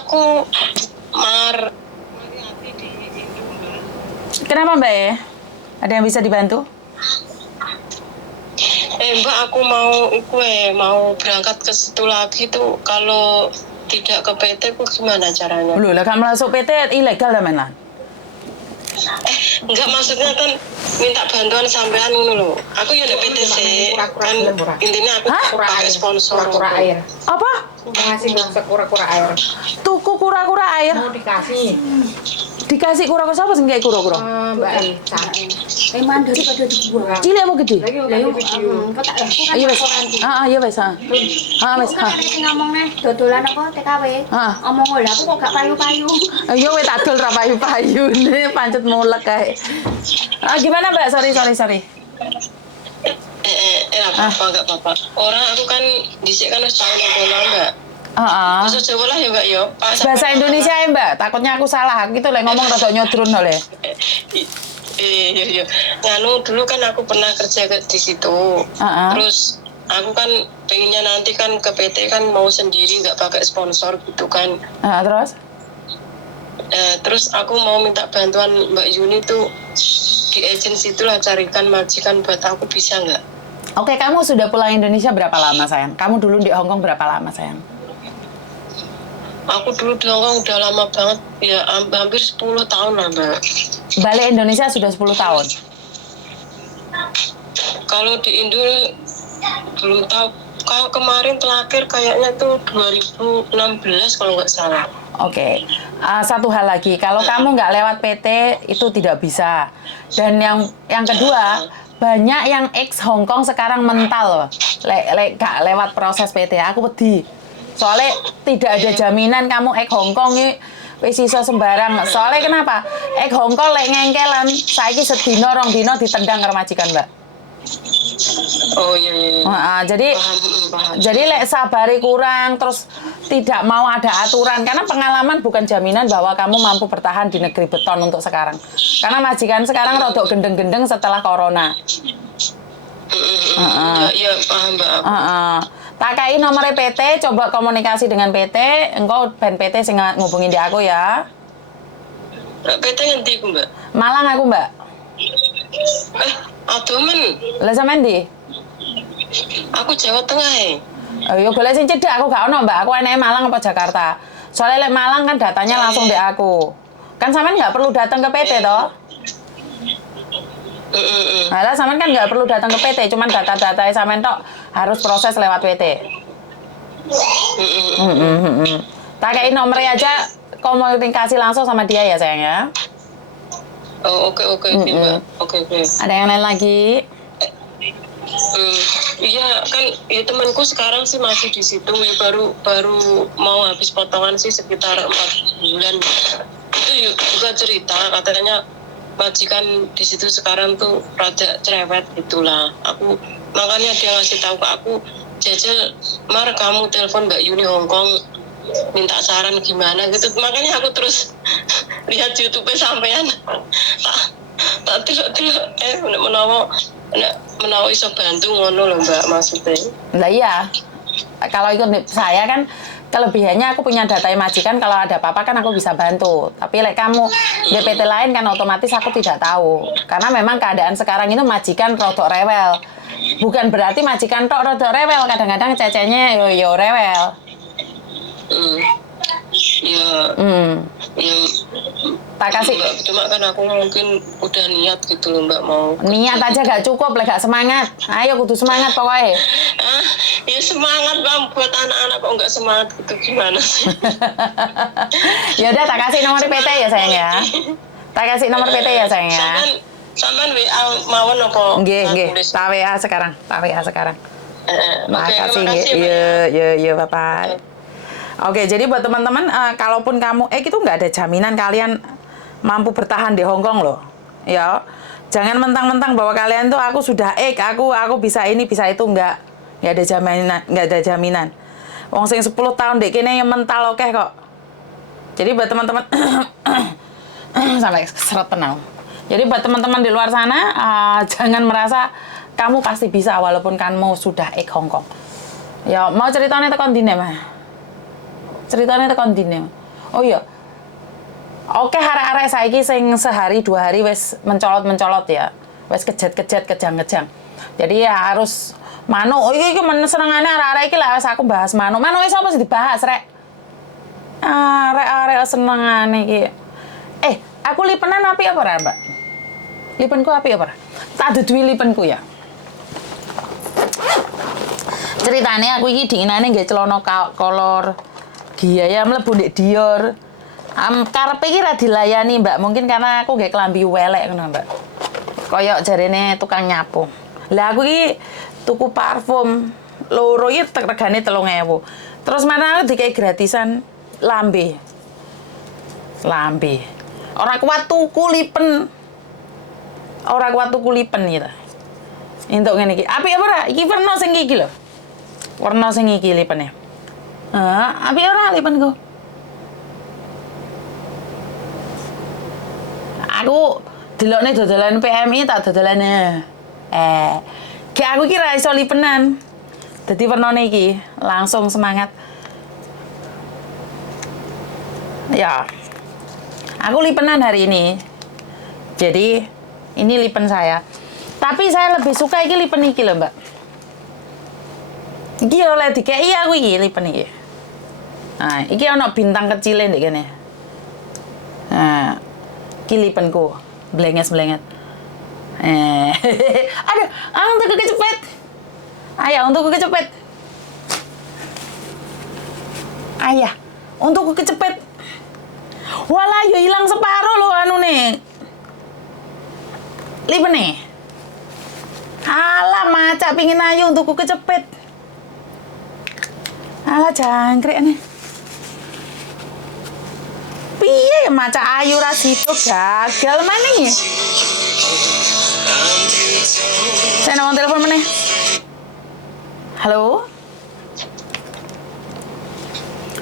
Aku mar. Kenapa Mbak ya? Ada yang bisa dibantu? Mbak, aku mau berangkat ke situ lagi tuh. Kalau tidak ke PT ku gimana caranya? Loh, lah kamu masuk PT ilegal lah mana? Enggak, maksudnya kan minta bantuan sampean ngono lho. Aku ya PT sih. Kan intinya aku pakai sponsor kura-kura air. Apa? Ngasih kura-kura air. Tuku kura-kura air. Mau dikasih. Dikasih kura-kura siapa sih kayak kura-kura? Mbak Elsa. Emang daripada dibuang. Cilik apa gede? Kok tak Iya wes. Iya wes. Wes. Kan sing ngomongnya dodolan apa TKW. Ngomong lho aku kok gak payu-payu. Iya wes tak dol ra payu-payu ne pancet mulek kae. Gimana Mbak? Sorry. Enggak apa-apa. Orang aku kan dhisik kan wis tahun aku Mbak. Bahasa Jawa lah ya Mbak yo. Bahasa Indonesia ya Mbak. Takutnya aku salah. Aku gitu lek ngomong rada nyodrun oleh. Iya. Nganu dulu kan aku pernah kerja di situ. Terus aku kan pengennya nanti kan ke PT kan mau sendiri nggak pakai sponsor gitu kan. Terus? Terus aku mau minta bantuan Mbak Yuni tuh di agensi itulah carikan majikan buat aku, bisa nggak? Oke, kamu sudah pulang Indonesia berapa lama sayang? Kamu dulu di Hongkong berapa lama sayang? Aku dulu di Hongkong udah lama banget, ya hampir 10 tahun lah Mbak. Balik Indonesia sudah 10 tahun? Kalau di Indo belum tahu. Kalau kemarin terakhir kayaknya tuh 2016 kalau nggak salah. Oke. Satu hal lagi, kalau kamu nggak lewat PT itu tidak bisa. Dan yang kedua, banyak yang ex Hongkong sekarang mental loh. Gak lewat proses PT. Aku pedih. Soalnya tidak ada jaminan kamu ex Hongkong ini wis iso sembarang. Soalnya kenapa? Ex Hongkong lek ngengkelan, saiki sedino rong dino ditendang karo majikan, Mbak. Oh iya. Jadi lek sabari kurang, terus tidak mau ada aturan, karena pengalaman bukan jaminan bahwa kamu mampu bertahan di negeri beton untuk sekarang. Karena majikan sekarang rodok gendeng-gendeng setelah corona. Iya paham Mbak. Tak kai nomor PT, coba komunikasi dengan PT, engkau ben PT sing ngubungin di aku ya. PT ngendi ku Mbak? Malang aku Mbak. Aduh men. Lah sampean ndi? Aku Jawa Tengah ya. Oh iya, boleh sing cedek aku gak ono Mbak. Aku enake Malang apa Jakarta. Soalnya lek Malang kan datanya langsung di aku. Kan sampean nggak perlu datang ke PT toh? Nah, sampean kan nggak perlu datang ke PT, cuman data-data sampean tok harus proses lewat PT. Tak kayak nomornya aja, komunikasi langsung sama dia ya sayang ya. Oh oke Mbak. Oke. Ada yang lain lagi? Iya kan, ya temanku sekarang sih masih di situ ya, baru mau habis potongan sih sekitar 4 bulan. Itu juga cerita katanya majikan di situ sekarang tuh rada cerewet gitulah. Makanya dia ngasih tahu ke aku, Jajal, Mar kamu telepon Mbak Yuni Hongkong minta saran gimana gitu. Makanya aku terus lihat YouTube sampean. Tak menawa iso bantu ngono lho Mbak maksudnya. Lah iya. Kalau ikut saya kan kelebihannya aku punya data majikan, kalau ada apa-apa kan aku bisa bantu. Tapi lek kamu DPT lain kan otomatis aku tidak tahu. Karena memang keadaan sekarang itu majikan rodok rewel. Bukan berarti majikan tok rodok rewel, kadang-kadang cecenya yo rewel. Ya tak kasih Mbak, cuma kan aku mungkin udah niat gitu loh Mbak, mau niat aja gak cukup, gak semangat. Ayo kudu semangat pokoknya. Ya semangat Bang, buat anak-anak kok nggak semangat gitu, gimana sih? Ya udah, tak kasih nomor PT ya sayang ya. Tak kasih nomor PT ya sayang ya. Sampean WA mawon apa? Nggih. Tak WA sekarang. Makasih nggih. Iya Bapak. Oke, jadi buat teman-teman, kalaupun kamu itu nggak ada jaminan kalian mampu bertahan di Hongkong loh, ya. Jangan mentang-mentang bahwa kalian tuh aku sudah aku bisa ini bisa itu, nggak ada jaminan. Wong sing 10 tahun dek kene yang mental oke kok. Jadi buat teman-teman sampai seret penau. Jadi buat teman-teman di luar sana, jangan merasa kamu pasti bisa walaupun kamu sudah Hongkong. Ya mau ceritanya tekan dine mah. Ceritanya tekan dine. Oh iya. Oke, arek-arek saiki sing sehari 2 hari wis mencolot-mencolot ya. Wis kejet-kejet, kejang-kejang. Jadi ya harus manuk. Oh iki senengane arek-arek iki lah wis aku bahas manuk. Manuke sapa sing dibahas, Rek? Arek-arek senengane iki. Aku lipenan apik apa ora, Mbak? Lipenku apik apa ora? Tak duduhi lipenku ya. Ceritane aku iki dinginane nggih celana kolor Giaya mlebu ndek Dior. Karepe iki ra dilayani, Mbak. Mungkin karena aku nggih klambi welek ngono, Mbak. Koyok jarene tukang nyapu. Lah aku iki tuku parfum loro iki regane 3.000. Terus mana aku dikai gratisan lambe. Ora kuat tuku lipen. Ora kuat tuku lipen iki ta. Entuk ngene iki. Apik apa ora? Iki warna sing iki lho. Warna sing iki lipene. Apik ora lipenku? Aku delokne dodolan PMI tak dodolane. Kayak aku kira iso lipenan. Dadi warnane iki langsung semangat. Ya. Aku lipenan hari ini. Jadi ini lipen saya. Tapi saya lebih suka iki lipen iki lho, Mbak. Iki oleh dikei aku iki lipen iki. Nah, iki ana bintang kecil ndek kene. Nah, iki lipenku. Blenges-blenget. Aduh, untuk kecepet. Ayah, untuk kecepet. Ayah, untuk kecepet. Walah, ya hilang separuh loh anune. Lipene. Alah, maca pingin ayu untuk kecepet. Alah, jangkrik nih. Piye maca ayu ra situ gagal maning ya. Saya nomor telepon meneh. Halo?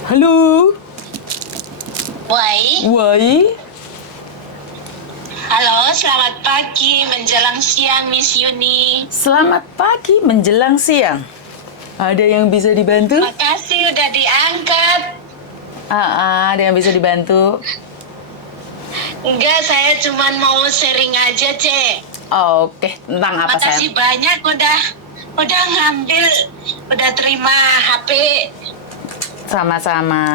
Halo? Wai? Halo, selamat pagi menjelang siang Miss Yuni. Selamat pagi menjelang siang. Ada yang bisa dibantu? Makasih udah diangkat. Ada yang bisa dibantu? Enggak, saya cuma mau sharing aja, Cek. Oke, tentang apa saya? Makasih banyak udah ngambil, udah terima HP. Sama-sama.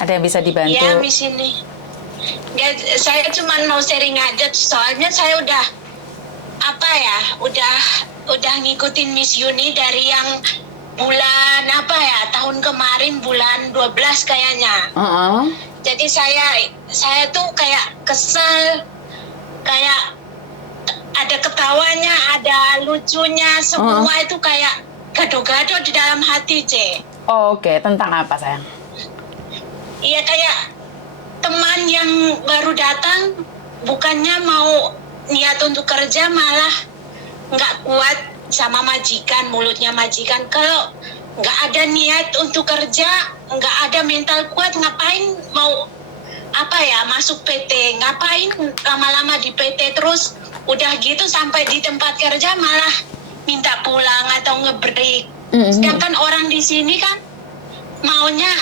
Ada yang bisa dibantu? Ya, Miss ini. Enggak, saya cuma mau sharing aja, soalnya saya udah udah ngikutin Miss Yuni dari yang bulan tahun kemarin bulan 12 kayaknya. Jadi saya tuh kayak kesel, kayak ada ketawanya, ada lucunya, semua itu kayak gado-gado di dalam hati, C. Oke, tentang apa sayang? Iya, kayak teman yang baru datang bukannya mau niat untuk kerja, malah nggak kuat sama majikan, mulutnya majikan. Kalau nggak ada niat untuk kerja, nggak ada mental kuat, ngapain mau masuk PT, ngapain lama-lama di PT terus udah gitu sampai di tempat kerja malah minta pulang atau nge-break. Sedangkan orang di sini kan maunya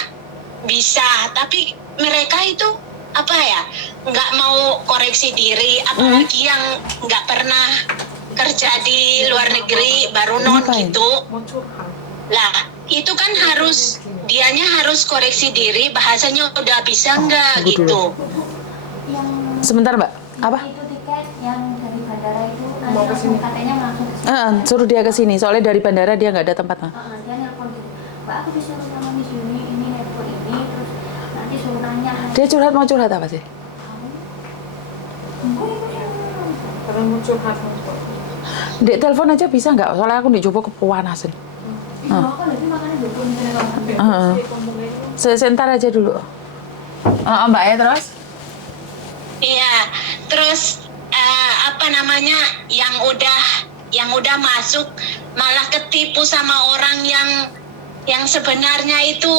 bisa, tapi mereka itu nggak mau koreksi diri, apalagi yang nggak pernah kerja di luar negeri, baru gitu. Lah, itu kan dianya harus koreksi diri, bahasanya udah bisa nggak gitu. Sebentar, Mbak. Apa? Itu tiket yang dari bandara itu nanti katanya langsung ke sini. Suruh dia ke sini. Soalnya dari bandara dia nggak ada tempat. Dia nelpon gitu. Mbak, aku disuruh sama Miss Yuni ini nelpon ini, terus nanti suruh nanya. Dia mau curhat apa sih? Karena muncul khas. Dek telepon aja bisa nggak? Soalnya aku dicoba kepanasan. Sebentar aja dulu. Mbak ya terus? Iya, terus yang udah masuk malah ketipu sama orang yang sebenarnya itu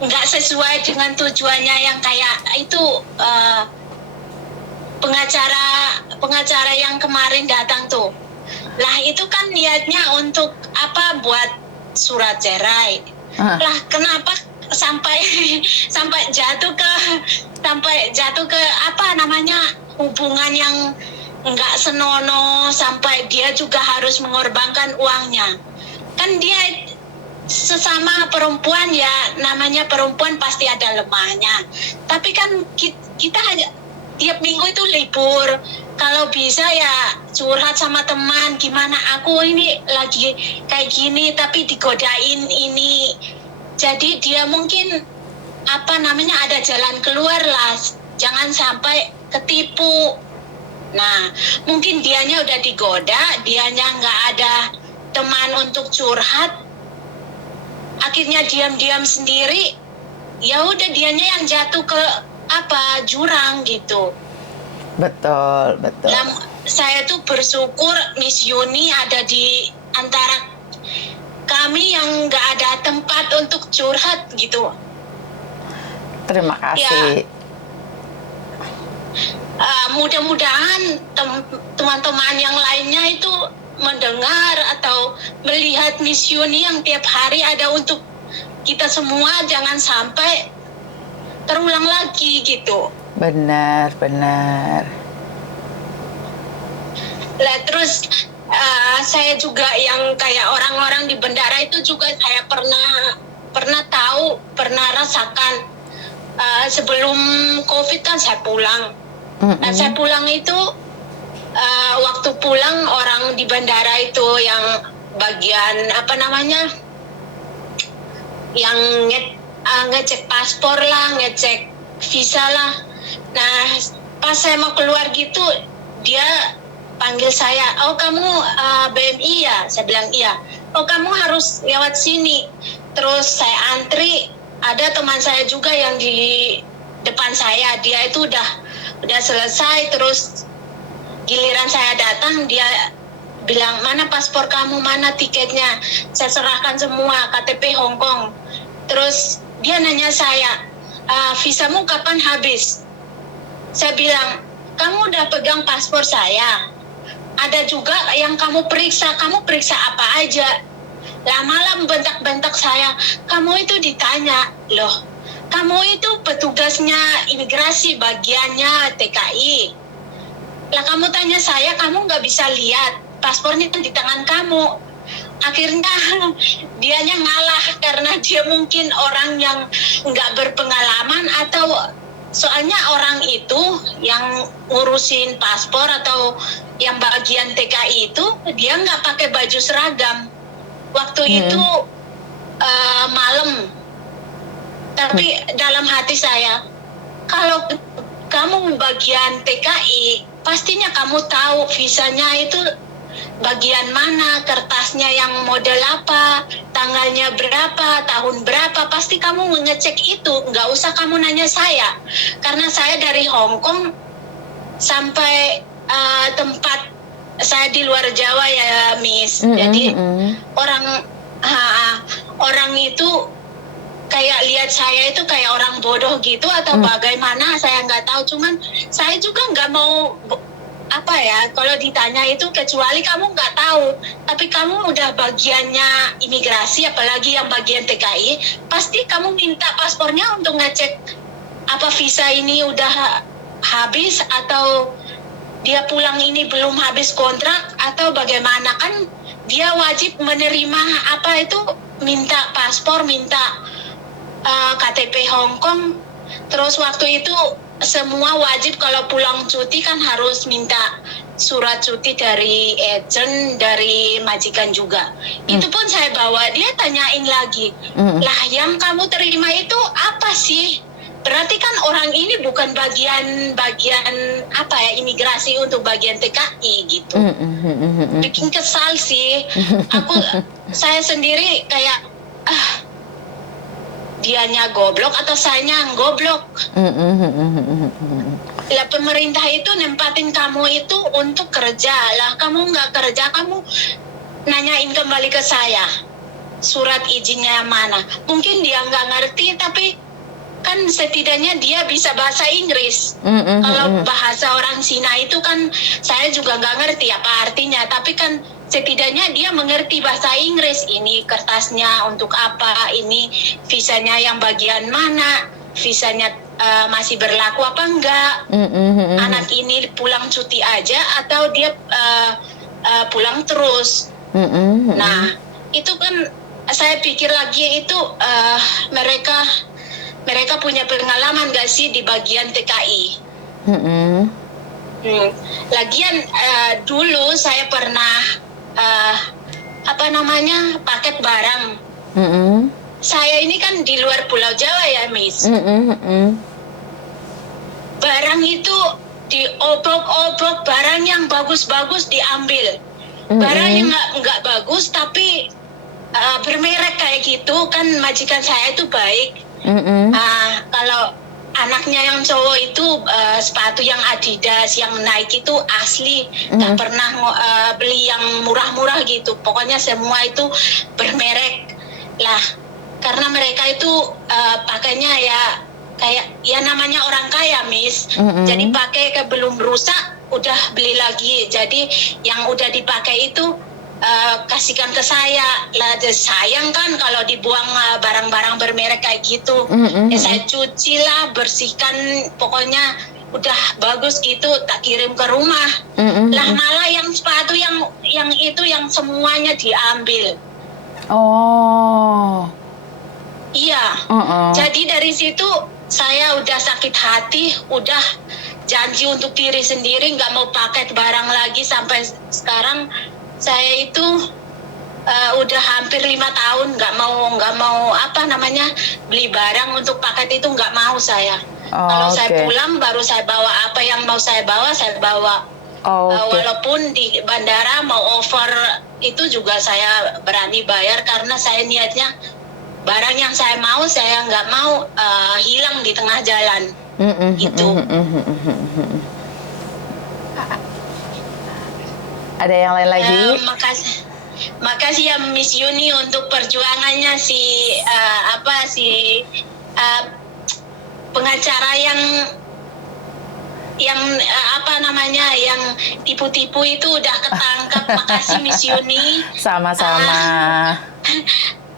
nggak sesuai dengan tujuannya, yang kayak itu pengacara yang kemarin datang tuh. Lah itu kan niatnya untuk buat surat cerai. Lah kenapa sampai sampai jatuh ke apa namanya hubungan yang nggak senonoh, sampai dia juga harus mengorbankan uangnya. Kan dia sesama perempuan ya, namanya perempuan pasti ada lemahnya. Tapi kan kita hanya tiap minggu itu libur. Kalau bisa ya curhat sama teman, gimana aku ini lagi kayak gini tapi digodain ini. Jadi dia mungkin apa namanya ada jalan keluar lah, jangan sampai ketipu. Nah, mungkin dianya udah digoda, dianya nggak ada teman untuk curhat, akhirnya diam-diam sendiri, ya udah dianya yang jatuh ke apa jurang gitu. Betul. Saya tuh bersyukur Miss Yuni ada di antara kami yang nggak ada tempat untuk curhat gitu. Terima kasih. Mudah-mudahan teman-teman yang lainnya itu mendengar atau melihat Miss Yuni yang tiap hari ada untuk kita semua, jangan sampai terulang lagi gitu. Benar. Lah terus saya juga yang kayak orang-orang di bandara itu juga saya pernah tahu, pernah rasakan. Sebelum COVID kan saya pulang. Nah, saya pulang itu waktu pulang orang di bandara itu yang bagian apa namanya, yang ngecek paspor lah, ngecek visa lah. Nah, pas saya mau keluar gitu, dia panggil saya, oh kamu BMI ya? Saya bilang iya. Oh kamu harus lewat sini. Terus saya antri, ada teman saya juga yang di depan saya, dia itu udah selesai, terus giliran saya datang, dia bilang, mana paspor kamu, mana tiketnya? Saya serahkan semua, KTP Hong Kong. Terus dia nanya saya, visamu kapan habis? Saya bilang, kamu udah pegang paspor saya. Ada juga yang kamu periksa apa aja? Lama-lama bentak-bentak saya, kamu itu ditanya, loh, kamu itu petugasnya imigrasi bagiannya TKI. Lah kamu tanya saya, kamu nggak bisa lihat, paspornya di tangan kamu. Akhirnya dianya ngalah karena dia mungkin orang yang nggak berpengalaman, atau soalnya orang itu yang ngurusin paspor atau yang bagian TKI itu dia nggak pakai baju seragam. Waktu itu malam. Tapi dalam hati saya, kalau kamu bagian TKI, pastinya kamu tahu visanya itu bagian mana, kertasnya yang model apa, tanggalnya berapa, tahun berapa, pasti kamu ngecek itu. Nggak usah kamu nanya saya, karena saya dari Hong Kong sampai tempat saya di luar Jawa ya, Miss. Jadi orang itu kayak lihat saya itu kayak orang bodoh gitu atau bagaimana, saya nggak tahu. Cuman saya juga nggak mau apa ya, kalau ditanya itu, kecuali kamu nggak tahu, tapi kamu udah bagiannya imigrasi, apalagi yang bagian TKI, pasti kamu minta paspornya untuk ngecek apa visa ini udah habis atau dia pulang ini belum habis kontrak atau bagaimana. Kan dia wajib menerima apa itu, minta paspor, minta KTP Hong Kong. Terus waktu itu semua wajib kalau pulang cuti kan harus minta surat cuti dari agent, dari majikan juga. Itu pun saya bawa. Dia tanyain lagi, lah yang kamu terima itu apa sih? Berarti kan orang ini bukan bagian apa ya, imigrasi untuk bagian TKI gitu. Bikin kesal sih. Saya sendiri kayak dianya goblok atau sayanya yang goblok. Lah pemerintah itu nempatin kamu itu untuk kerja. Lah kamu nggak kerja, kamu nanyain kembali ke saya surat izinnya yang mana. Mungkin dia nggak ngerti, tapi kan setidaknya dia bisa bahasa Inggris. Kalau bahasa orang Cina itu kan saya juga nggak ngerti apa artinya, tapi kan setidaknya dia mengerti bahasa Inggris, ini kertasnya untuk apa, ini visanya yang bagian mana, visanya masih berlaku apa enggak, anak ini pulang cuti aja atau dia pulang terus. Nah itu kan saya pikir lagi itu mereka punya pengalaman gak sih di bagian TKI. Lagian dulu saya pernah paket barang. Saya ini kan di luar Pulau Jawa ya, Miss. Barang itu diobrok-obrok, barang yang bagus-bagus diambil. Barang yang nggak bagus tapi bermerek kayak gitu kan, majikan saya itu baik. Kalau anaknya yang cowok itu sepatu yang Adidas, yang Nike itu asli, nggak pernah beli yang murah-murah gitu. Pokoknya semua itu bermerek lah. Karena mereka itu pakainya ya kayak ya namanya orang kaya, Miss. Jadi pakai ke belum rusak udah beli lagi. Jadi yang udah dipakai itu kasihkan ke saya lah. Sayang kan kalau dibuang barang-barang bermerek kayak gitu. Saya cuci lah, bersihkan, pokoknya udah bagus gitu, tak kirim ke rumah. Lah malah yang sepatu yang itu yang semuanya diambil. Oh. Iya. Jadi dari situ saya udah sakit hati, udah janji untuk diri sendiri nggak mau pakai barang lagi. Sampai sekarang saya itu udah hampir 5 tahun nggak mau beli barang untuk paket itu, nggak mau saya. Kalau saya pulang baru saya bawa apa yang mau saya bawa, saya bawa. Walaupun di bandara mau over itu juga saya berani bayar, karena saya niatnya barang yang saya mau, saya nggak mau hilang di tengah jalan. Gitu. Ada yang lain lagi? Makasih ya Miss Yuni untuk perjuangannya pengacara yang yang tipu-tipu itu udah ketangkap. Makasih Miss Yuni. Sama-sama.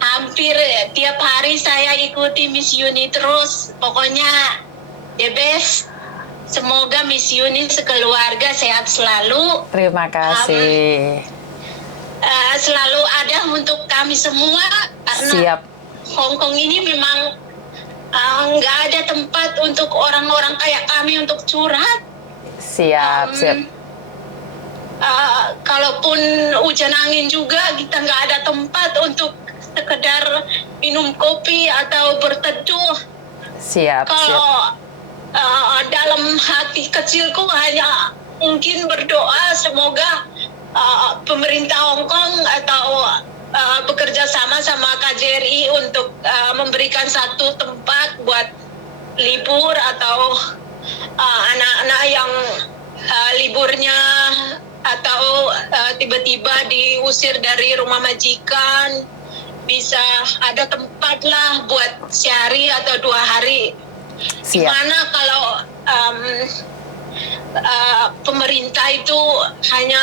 Hampir tiap hari saya ikuti Miss Yuni terus. Pokoknya the best. Semoga Miss Yuni sekeluarga sehat selalu. Terima kasih. Selalu ada untuk kami semua, karena Siap. Hong Kong ini memang nggak ada tempat untuk orang-orang kayak kami untuk curhat. Siap. Kalaupun hujan angin juga kita nggak ada tempat untuk sekedar minum kopi atau berteduh. Siap. Kalau dalam hati kecilku hanya mungkin berdoa semoga pemerintah Hong Kong atau bekerja sama KJRI untuk memberikan satu tempat buat libur, atau anak-anak yang liburnya atau tiba-tiba diusir dari rumah majikan, bisa ada tempat lah buat sehari atau 2 hari. Gimana kalau pemerintah itu hanya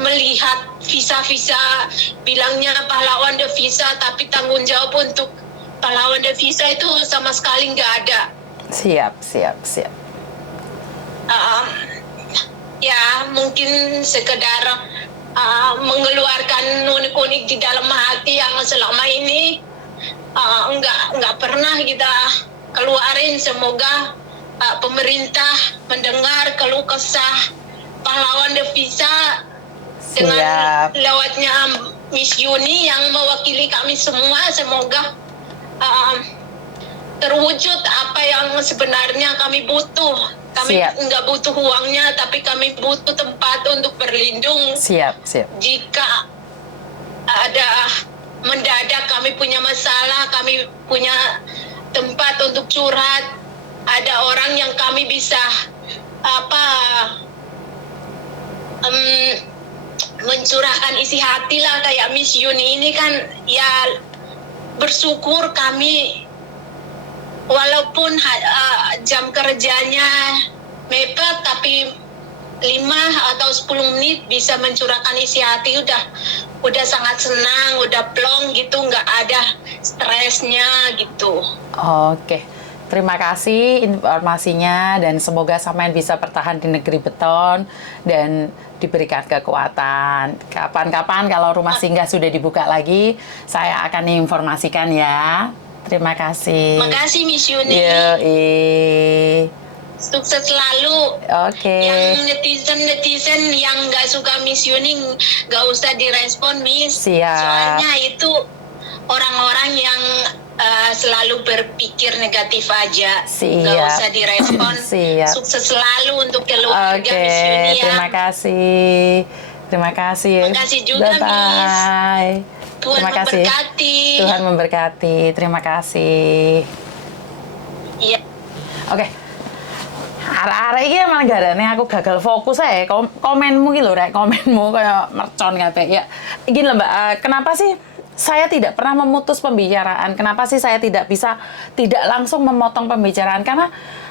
melihat visa-visa, bilangnya pahlawan devisa, tapi tanggung jawab untuk pahlawan devisa itu sama sekali nggak ada. Siap. Ya mungkin sekedar mengeluarkan unek-unek di dalam hati yang selama ini nggak pernah kita keluarin. Semoga pemerintah mendengar keluh kesah pahlawan devisa dengan lewatnya Miss Yuni yang mewakili kami semua. Semoga terwujud apa yang sebenarnya kami butuh. Kami nggak butuh uangnya, tapi kami butuh tempat untuk berlindung. Siap. Jika ada mendadak kami punya masalah, kami punya tempat untuk curhat, ada orang yang kami bisa mencurahkan isi hati lah, kayak Miss Yuni ini kan ya bersyukur kami walaupun jam kerjanya mepet, tapi atau 10 menit bisa mencurahkan isi hati, udah sangat senang, udah plong gitu, nggak ada stresnya gitu. Oke, terima kasih informasinya dan semoga sampean bisa bertahan di negeri beton dan diberikan kekuatan. Kapan-kapan kalau rumah singgah sudah dibuka lagi, saya akan informasikan ya. Terima kasih. Makasih Miss Yuni. Yoi. Sukses selalu. Oke. Yang netizen yang nggak suka Miss Yuni nggak usah direspon, Miss. Siap. Soalnya itu orang-orang yang selalu berpikir negatif aja. Siap. Nggak usah direspon. Siap. Sukses selalu untuk keluarga Oke, Miss Yuni ya. terima kasih. Terima kasih. Terima kasih juga, Bye-bye. Tuhan Terima kasih. memberkati. Tuhan memberkati. Terima kasih. Iya. Oke. Arek-arek iki emang garane aku gagal fokus ae. Komenmu iki lho, Rek, komenmu kayak mercon kabeh. Ya, gini lho, Mbak, kenapa sih saya tidak pernah memutus pembicaraan? Kenapa sih saya tidak langsung memotong pembicaraan? Karena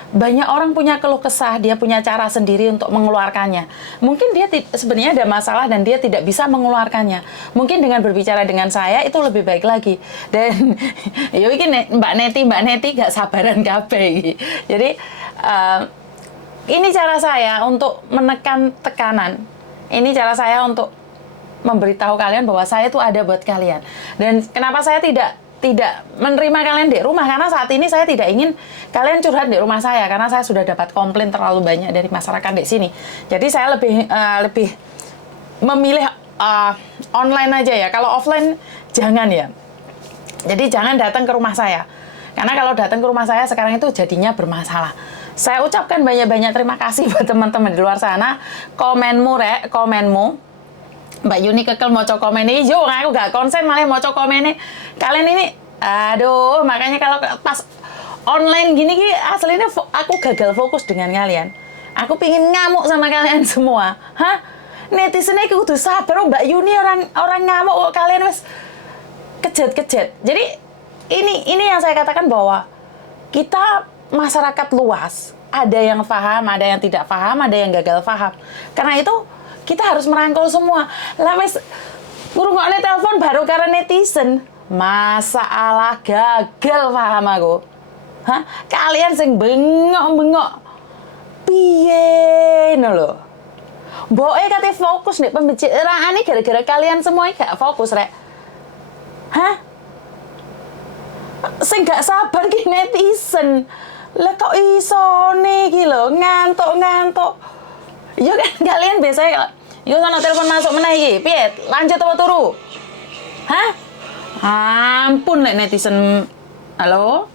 banyak orang punya keluh kesah, dia punya cara sendiri untuk mengeluarkannya. Mungkin dia sebenarnya ada masalah dan dia tidak bisa mengeluarkannya. Mungkin dengan berbicara dengan saya itu lebih baik lagi. Dan ya iki Mbak Neti gak sabaran kabeh. Jadi ini cara saya untuk menekan tekanan. Ini cara saya untuk memberitahu kalian bahwa saya itu ada buat kalian. Dan kenapa saya tidak menerima kalian di rumah, karena saat ini saya tidak ingin kalian curhat di rumah saya karena saya sudah dapat komplain terlalu banyak dari masyarakat di sini. Jadi saya lebih memilih online aja ya. Kalau offline jangan ya. Jadi jangan datang ke rumah saya. Karena kalau datang ke rumah saya sekarang itu jadinya bermasalah. Saya ucapkan banyak-banyak terima kasih buat teman-teman di luar sana. Komenmu. Mbak Yuni kekel mau komen ini, yo aku gak konsen malah mau komen ini. Kalian ini, aduh, makanya kalau pas online gini aslinya aku gagal fokus dengan kalian. Aku pingin ngamuk sama kalian semua. Hah? Netizennya kudu sabar, Mbak Yuni orang ngamuk kok kalian wes kejat. Jadi ini yang saya katakan bahwa kita masyarakat luas, ada yang paham, ada yang tidak paham, ada yang gagal paham. Karena itu kita harus merangkul semua. Lah wis ngrungokne telepon baru karena netizen. Masalah gagal paham aku. Hah? Kalian sing bengok-bengok. Piye no lho? Mboke kate fokus nek pembicaraan iki gara-gara kalian semua gak fokus rek. Hah? Sing gak sabar ki netizen. Lah kok isone iki lho ngantuk-ngantuk. Ya kan kalian biasanya yo sana telepon masuk meneh iki. Piye? Lanjut apa turu? Hah? Ampun nek netizen. Halo?